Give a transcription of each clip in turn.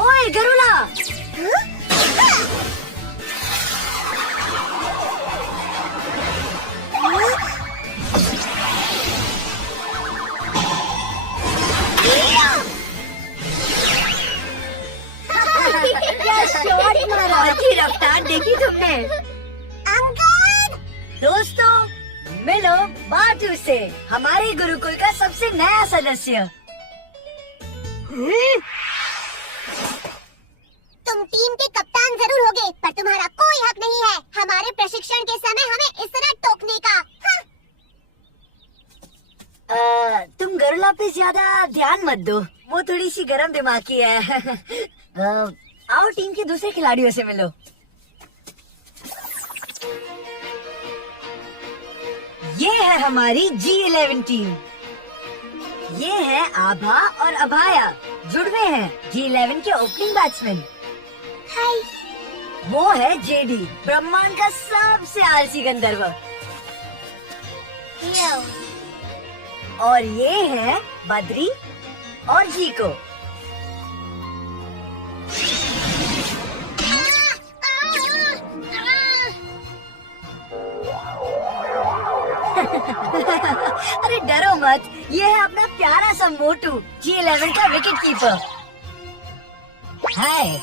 ओए गरुला, क्या शॉट मारा। अच्छी रफ्तार देखी तुमने। अंकल! दोस्तों, मिलो बाटू से, हमारे गुरुकुल का सबसे नया सदस्य। तुम टीम के कप्तान जरूर होगे, पर तुम्हारा कोई हक नहीं है हमारे प्रशिक्षण के समय हमें इस तरह टोकने का। तुम गरुला पे ज्यादा ध्यान मत दो, वो थोड़ी सी गर्म दिमाग की है। आओ टीम के दूसरे खिलाड़ियों से मिलो। ये है हमारी G11 टीम। ये है आभा और अभाया, जुड़वे हैं G11 के ओपनिंग बैट्समैन। हाय। वो है जेडी, ब्रह्मांड का सबसे आलसी गंधर्व। और ये है बद्री और जीको। अरे डरो मत, ये है अपना प्यारा सा मोटू, G11 का विकेट कीपर। हाय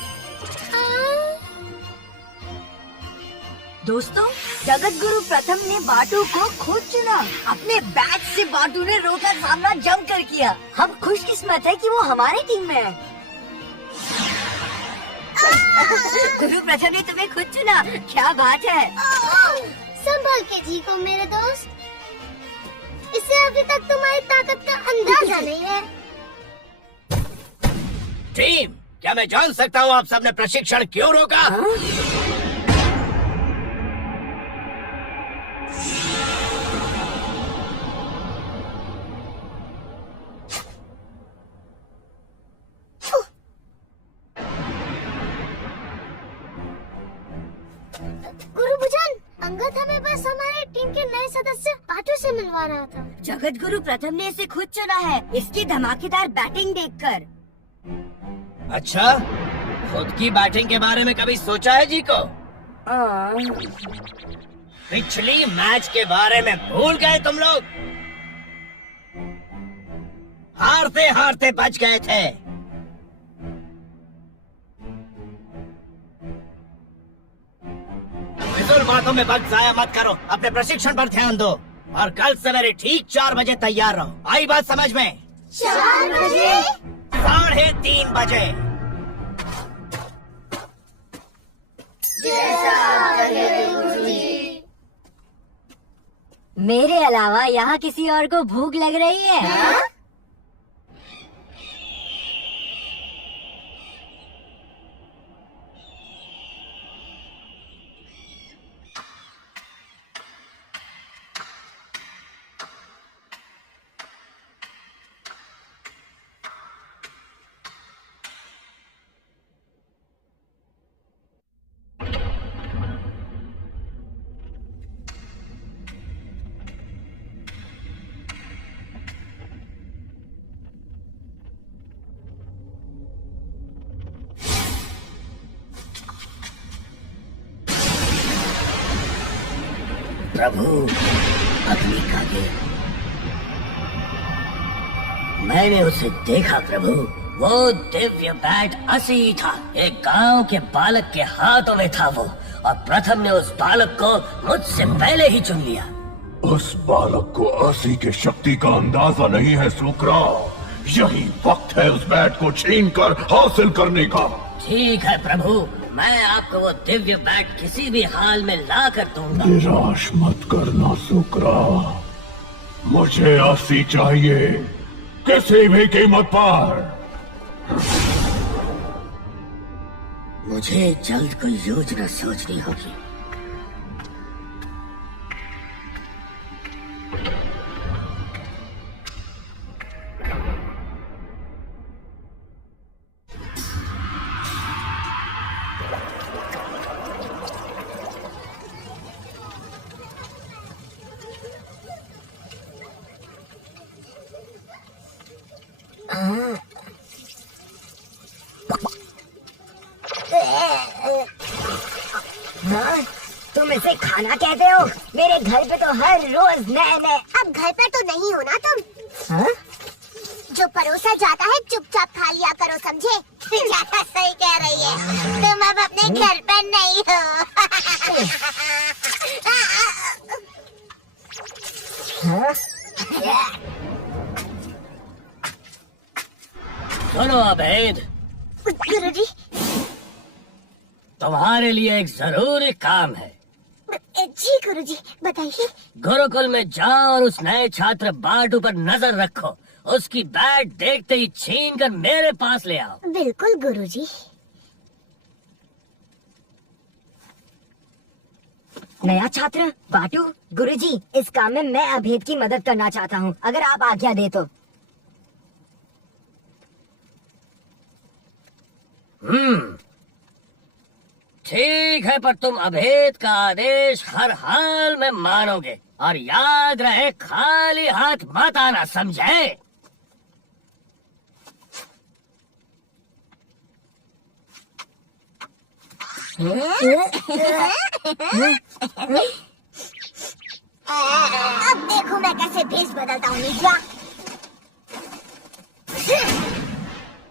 दोस्तों, जगत गुरु प्रथम ने बाटू को खुद चुना। अपने बैट से बाटू ने रोका, सामना जमकर किया। हम खुशकिस्मत है कि वो हमारी टीम में है। गुरु प्रथम ने तुम्हें खुद चुना, क्या बात है। संभल के जी को मेरे दोस्त, इससे अभी तक तुम्हारी ताकत का अंदाजा नहीं है। टीम, क्या मैं जान सकता हूँ आप सबने प्रशिक्षण क्यों रोका? गुरुभुजन, अंगद हमें बस हमारे टीम के नए सदस्य बाटू से मिलवा रहा था। जगत गुरु प्रथम ने इसे खुद चुना है, इसकी धमाकेदार बैटिंग देखकर। अच्छा, खुद की बैटिंग के बारे में कभी सोचा है जी को? पिछली मैच के बारे में भूल गए तुम लोग? हारते हारते बच गए थे। फिजूल बातों में वक्त जाया मत करो, अपने प्रशिक्षण पर ध्यान दो और कल सवेरे ठीक 4 बजे तैयार रहो। आई बात समझ में? 4 बजे? 3:30 बजे। मेरे अलावा यहाँ किसी और को भूख लग रही है? हाँ? प्रभु, अग्नि का ये, मैंने उसे देखा प्रभु। वो दिव्य बैट असी था, एक गांव के बालक के हाथों में था वो, और प्रथम ने उस बालक को मुझसे पहले ही चुन लिया। उस बालक को असी के शक्ति का अंदाजा नहीं है सुकरा। यही वक्त है उस बैट को छीनकर हासिल करने का। ठीक है प्रभु, मैं आपको वो दिव्य बैट किसी भी हाल में ला कर दूंगा। निराश मत करना सुकरा, मुझे असी चाहिए, किसी भी कीमत पर। मुझे जल्द कोई योजना सोचनी होगी। खाना कहते हो? मेरे घर पे तो हर रोज नए नए। अब घर पर तो नहीं हो ना तुम। हाँ? जो परोसा जाता है चुपचाप खा लिया करो, समझे? ज्यादा सही कह रही है, तुम अब अपने घर पर नहीं हो। हाँ? सुनो अभेद, गुरुजी। तुम्हारे लिए एक जरूरी काम है। जी गुरुजी, बताइए। गुरुकुल में जाओ और उस नए छात्र बाटू पर नजर रखो। उसकी बैट देखते ही छीन कर मेरे पास ले आओ। बिल्कुल गुरुजी। नया छात्र बाटू? गुरुजी, इस काम में मैं अभेद की मदद करना चाहता हूँ, अगर आप आज्ञा दे तो। ठीक है, पर तुम अभेद का आदेश हर हाल में मानोगे, और याद रहे खाली हाथ मत आना, समझे? अब देखो मैं कैसे भेष बदलता हूँ निजा।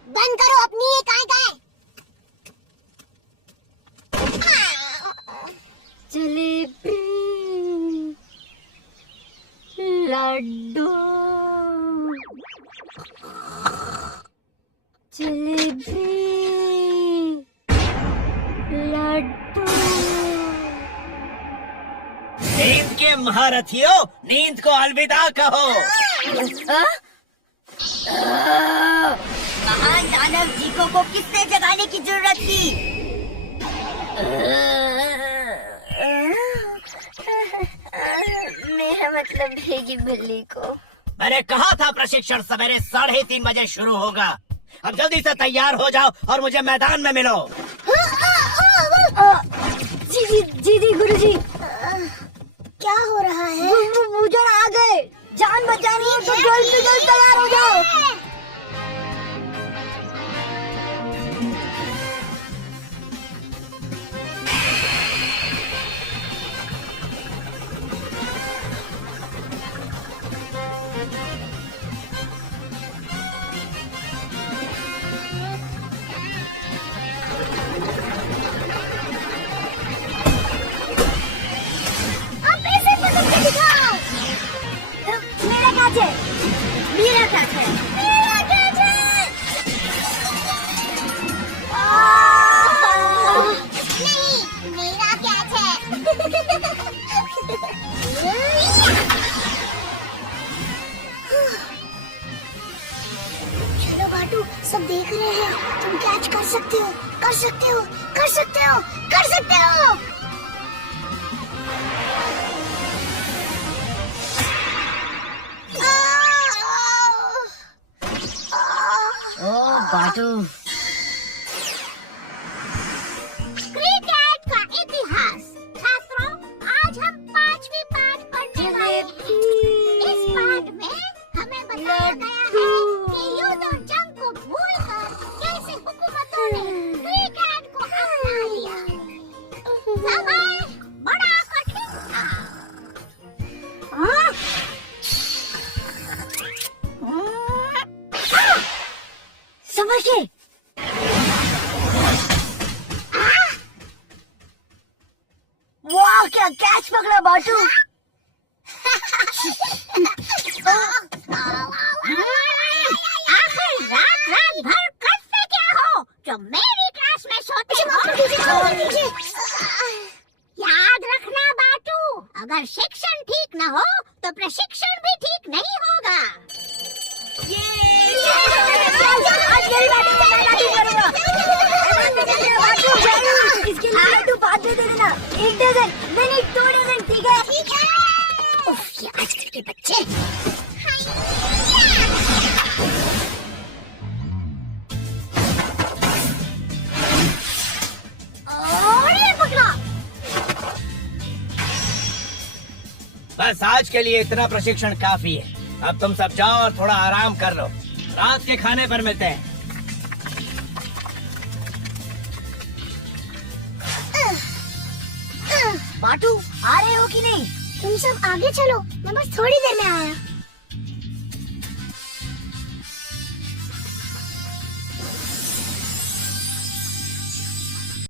बंद करो अपनी ये काय। जलेबी, लड्डू, जलेबी, लड्डू। नींद के महारथियों, नींद को अलविदा कहो। महान दानव जीको को किसने जगाने की जरूरत थी? मेरा मतलब भीगी बिल्ली को। मैंने कहा था प्रशिक्षण सवेरे 3:30 बजे शुरू होगा। अब जल्दी से तैयार हो जाओ और मुझे मैदान में मिलो। जी गुरुजी। क्या हो रहा है? मुझे आ गए, जान बचानी है तो जल्द से जल्द तैयार हो जाओ। मेरा कैच है। नहीं, मेरा कैच है। चलो बाटू, सब देख रहे हैं, तुम कैच कर सकते हो, कर सकते हो, कर सकते हो, कर सकते हो। बाटू, क्रिकेट का इतिहास। छात्रों, आज हम 5वीं पाठ पढ़ने वाले हैं। इस पाठ में हमें बताया गया है कि युद्ध और जंग को भूलकर कैसे हुकूमतों ने क्रिकेट को अपना लिया। समय बड़ा कठिन था। समझ गए? वाह, क्या कैच पकड़ा बाटू। आखिर रात भर करते क्या हो जो मेरी क्लास में सोते हो? याद रखना बाटू, अगर शिक्षण ठीक न हो तो प्रशिक्षण भी ठीक नहीं होगा। इसके लिए लड्डू बाद में दे देना। 1 डजन, नहीं 2 डजन, ठीक है? ठीक है। उफ, ये आजकल के बच्चे। और ये पकड़ा। बस आज के लिए इतना प्रशिक्षण काफी है। अब तुम सब जाओ और थोड़ा आराम कर लो। रात के खाने पर मिलते हैं। बाटू आ रहे हो कि नहीं? तुम सब आगे चलो, मैं बस थोड़ी देर में आया।